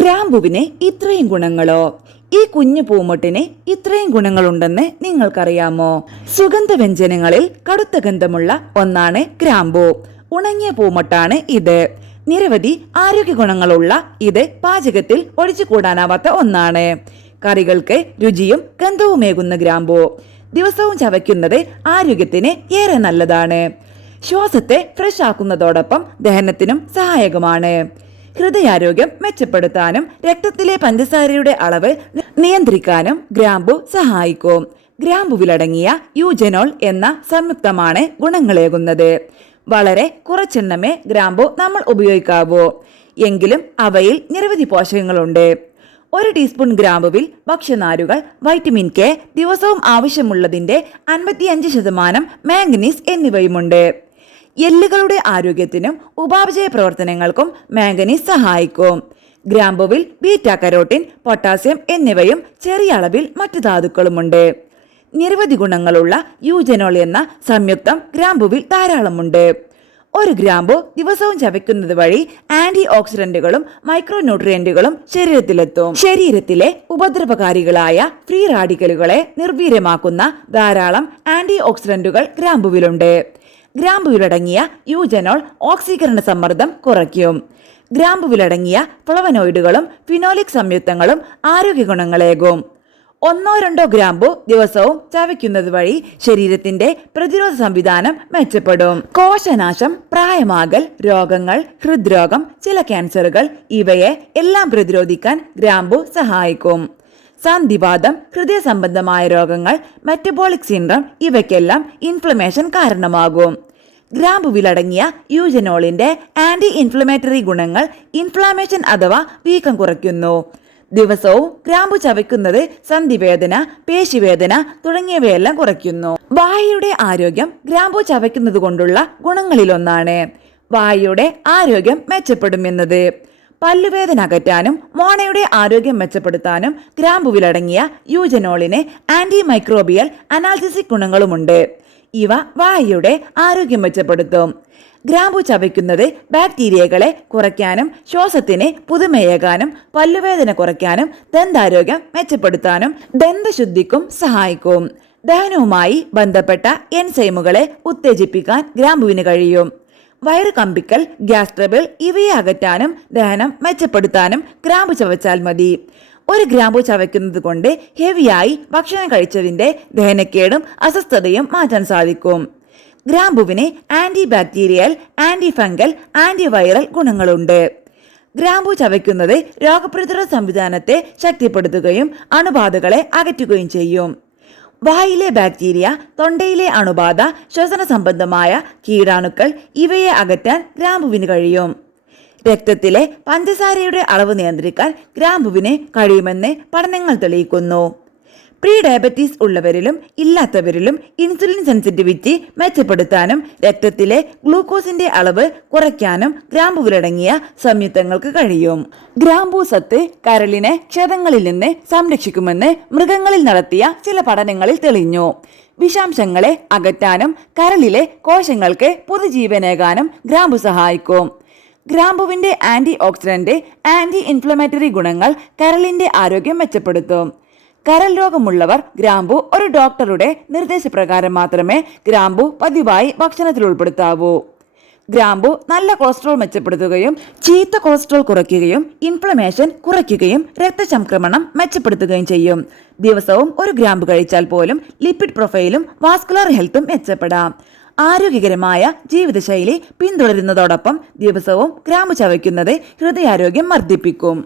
ഗ്രാമ്പുവിന് ഇത്രയും ഗുണങ്ങളോ? ഈ കുഞ്ഞു പൂമൊട്ടിന് ഇത്രയും ഗുണങ്ങളുണ്ടെന്ന് നിങ്ങൾക്കറിയാമോ? സുഗന്ധവ്യഞ്ജനങ്ങളിൽ കടുത്ത ഗന്ധമുള്ള ഒന്നാണ് ഗ്രാമ്പു. ഉണങ്ങിയ പൂമൊട്ടാണ് ഇത്. നിരവധി ആരോഗ്യ ഗുണങ്ങളുള്ള ഇത് പാചകത്തിൽ ഒഴിച്ചുകൂടാനാവാത്ത ഒന്നാണ്. കറികൾക്ക് രുചിയും ഗന്ധവുമേകുന്ന ഗ്രാമ്പു ദിവസവും ചവയ്ക്കുന്നത് ആരോഗ്യത്തിന് ഏറെ നല്ലതാണ്. ശ്വാസത്തെ ഫ്രഷ് ആക്കുന്നതോടൊപ്പം ദഹനത്തിനും സഹായകമാണ്. ഹൃദയാരോഗ്യം മെച്ചപ്പെടുത്താനും രക്തത്തിലെ പഞ്ചസാരയുടെ അളവ് നിയന്ത്രിക്കാനും ഗ്രാമ്പു സഹായിക്കും. ഗ്രാമ്പുവിലടങ്ങിയ യൂജനോൾ എന്ന സംയുക്തമാണ് ഗുണങ്ങളേകുന്നത്. വളരെ കുറച്ചെണ്ണമേ ഗ്രാമ്പു നമ്മൾ ഉപയോഗിക്കാവൂ. എങ്കിലും അവയിൽ നിരവധി പോഷകങ്ങളുണ്ട്. 1 ടീസ്പൂൺ ഗ്രാമ്പുവിൽ ഭക്ഷ്യനാരുകൾ, വൈറ്റമിൻ കെ, ദിവസവും ആവശ്യമുള്ളതിന്റെ 55% മാംഗനീസ് എന്നിവയുമുണ്ട്. എല്ലുകളുടെ ആരോഗ്യത്തിനും ഉപാപചയ പ്രവർത്തനങ്ങൾക്കും മാംഗനീസ് സഹായിക്കും. ഗ്രാമ്പുവിൽ ബീറ്റ കരോട്ടിൻ, പൊട്ടാസ്യം എന്നിവയും ചെറിയ അളവിൽ മറ്റു ധാതുക്കളുമുണ്ട്. നിരവധി ഗുണങ്ങളുള്ള യൂജനോൾ എന്ന സംയുക്തം ഗ്രാമ്പുവിൽ ധാരാളമുണ്ട്. ഒരു ഗ്രാമ്പു ദിവസവും ചവയ്ക്കുന്നത് വഴി ആന്റി ഓക്സിഡന്റുകളും മൈക്രോ ന്യൂട്രിയന്റുകളും ശരീരത്തിലെത്തും. ശരീരത്തിലെ ഉപദ്രവകാരികളായ ഫ്രീ റാഡിക്കലുകളെ നിർവീര്യമാക്കുന്ന ധാരാളം ആന്റി ഓക്സിഡന്റുകൾ ഗ്രാമ്പുവിലുണ്ട്. ഗ്രാമ്പുവിലടങ്ങിയ യൂജനോൾ ഓക്സീകരണ സമ്മർദ്ദം കുറയ്ക്കും. ഗ്രാമ്പുവിലടങ്ങിയ ഫ്ലവനോയിഡുകളും ഫിനോലിക് സംയുക്തങ്ങളും ആരോഗ്യ ഗുണങ്ങളേകും. 1-2 ഗ്രാമ്പു ദിവസവും ചവയ്ക്കുന്നത് വഴി ശരീരത്തിന്റെ പ്രതിരോധ സംവിധാനം മെച്ചപ്പെടും. കോശനാശം, പ്രായമാകൽ, രോഗങ്ങൾ, ഹൃദ്രോഗം, ചില ക്യാൻസറുകൾ ഇവയെ എല്ലാം പ്രതിരോധിക്കാൻ ഗ്രാമ്പു സഹായിക്കും. സന്ധിവാതം, ഹൃദയ സംബന്ധമായ രോഗങ്ങൾ, മെറ്റബോളിക് സിൻഡ്രോം ഇവയ്ക്കെല്ലാം ഇൻഫ്ലമേഷൻ കാരണമാകും. ഗ്രാമ്പുവിലടങ്ങിയ യൂജനോളിന്റെ ആന്റി ഇൻഫ്ലമേറ്ററി ഗുണങ്ങൾ ഇൻഫ്ലാമേഷൻ അഥവാ വീക്കം കുറയ്ക്കുന്നു. ദിവസവും ഗ്രാമ്പു ചവയ്ക്കുന്നത് സന്ധിവേദന, പേശിവേദന തുടങ്ങിയവയെല്ലാം കുറയ്ക്കുന്നു. വായയുടെ ആരോഗ്യം ഗ്രാമ്പു ചവയ്ക്കുന്നത് കൊണ്ടുള്ള ഗുണങ്ങളിലൊന്നാണ്. വായയുടെ ആരോഗ്യം മെച്ചപ്പെടുമെന്നത്. പല്ലുവേദന അകറ്റാനും മോണയുടെ ആരോഗ്യം മെച്ചപ്പെടുത്താനും ഗ്രാമ്പുവിലടങ്ങിയ യൂജനോളിന് ആന്റി മൈക്രോബിയൽ അനാൽജസിക് ഗുണങ്ങളുമുണ്ട്. ഇവ വായയുടെ ആരോഗ്യം മെച്ചപ്പെടുത്തും. ഗ്രാമ്പു ചവയ്ക്കുന്നത് ബാക്ടീരിയകളെ കുറയ്ക്കാനും ശ്വാസത്തിന് പുതുമയേകാനും പല്ലുവേദന കുറയ്ക്കാനും ദന്താരോഗ്യം മെച്ചപ്പെടുത്താനും ദന്തശുദ്ധിക്കും സഹായിക്കും. ദഹനവുമായി ബന്ധപ്പെട്ട എൻസൈമുകളെ ഉത്തേജിപ്പിക്കാൻ ഗ്രാമ്പുവിന് കഴിയും. വയറ് കമ്പിക്കൽ, ഗ്യാസ് ട്രബിൾ ഇവയെ അകറ്റാനും ദഹനം മെച്ചപ്പെടുത്താനും ഗ്രാമ്പു ചവച്ചാൽ മതി. ഒരു ഗ്രാമ്പു ചവയ്ക്കുന്നത് കൊണ്ട് ഹെവിയായി ഭക്ഷണം കഴിച്ചതിന്റെ ദഹനക്കേടും അസ്വസ്ഥതയും മാറ്റാൻ സാധിക്കും. ഗ്രാമ്പുവിന് anti bacterial, anti fungal, anti viral ഗുണങ്ങളുണ്ട്. ഗ്രാമ്പു ചവയ്ക്കുന്നത് രോഗപ്രതിരോധ സംവിധാനത്തെ ശക്തിപ്പെടുത്തുകയും അണുബാധകളെ അകറ്റുകയും ചെയ്യും. വായിലെ ബാക്ടീരിയ, തൊണ്ടയിലെ അണുബാധ, ശ്വസന സംബന്ധമായ കീടാണുക്കൾ ഇവയെ അകറ്റാൻ ഗ്രാമ്പുവിന് കഴിയും. രക്തത്തിലെ പഞ്ചസാരയുടെ അളവ് നിയന്ത്രിക്കാൻ ഗ്രാമ്പുവിന് കഴിയുമെന്ന് പഠനങ്ങൾ തെളിയിക്കുന്നു. പ്രീ ഡയബറ്റീസ് ഉള്ളവരിലും ഇല്ലാത്തവരിലും ഇൻസുലിൻ സെൻസിറ്റിവിറ്റി മെച്ചപ്പെടുത്താനും രക്തത്തിലെ ഗ്ലൂക്കോസിന്റെ അളവ് കുറയ്ക്കാനും ഗ്രാമ്പുവിലടങ്ങിയ സംയുക്തങ്ങൾക്ക് കഴിയും. ഗ്രാമ്പൂ സത്ത് കരളിനെ ക്ഷതങ്ങളിൽ നിന്ന് സംരക്ഷിക്കുമെന്ന് മൃഗങ്ങളിൽ നടത്തിയ ചില പഠനങ്ങളിൽ തെളിഞ്ഞു. വിഷാംശങ്ങളെ അകറ്റാനും കരളിലെ കോശങ്ങൾക്ക് പുതുജീവനേകാനും ഗ്രാമ്പു സഹായിക്കും. ഗ്രാമ്പുവിന്റെ ആന്റി ഓക്സിഡന്റ്, ആന്റി ഇൻഫ്ലമേറ്ററി ഗുണങ്ങൾ കരളിന്റെ ആരോഗ്യം മെച്ചപ്പെടുത്തും. കരൾ രോഗമുള്ളവർ ഗ്രാമ്പു ഒരു ഡോക്ടറുടെ നിർദ്ദേശപ്രകാരം മാത്രമേ ഗ്രാമ്പു പതിവായി ഭക്ഷണത്തിൽ ഉൾപ്പെടുത്താവൂ. ഗ്രാമ്പു നല്ല കൊളസ്ട്രോൾ മെച്ചപ്പെടുത്തുകയും ചീത്ത കൊളസ്ട്രോൾ കുറയ്ക്കുകയും ഇൻഫ്ലമേഷൻ കുറയ്ക്കുകയും രക്തചംക്രമണം മെച്ചപ്പെടുത്തുകയും ചെയ്യും. ദിവസവും ഒരു ഗ്രാമ്പു കഴിച്ചാൽ പോലും ലിപ്പിഡ് പ്രൊഫൈലും വാസ്കുലർ ഹെൽത്തും മെച്ചപ്പെടാം. ആരോഗ്യകരമായ ജീവിതശൈലി പിന്തുടരുന്നതോടൊപ്പം ദിവസവും ഗ്രാമ്പു ചവയ്ക്കുന്നത് ഹൃദയാരോഗ്യം വർദ്ധിപ്പിക്കും.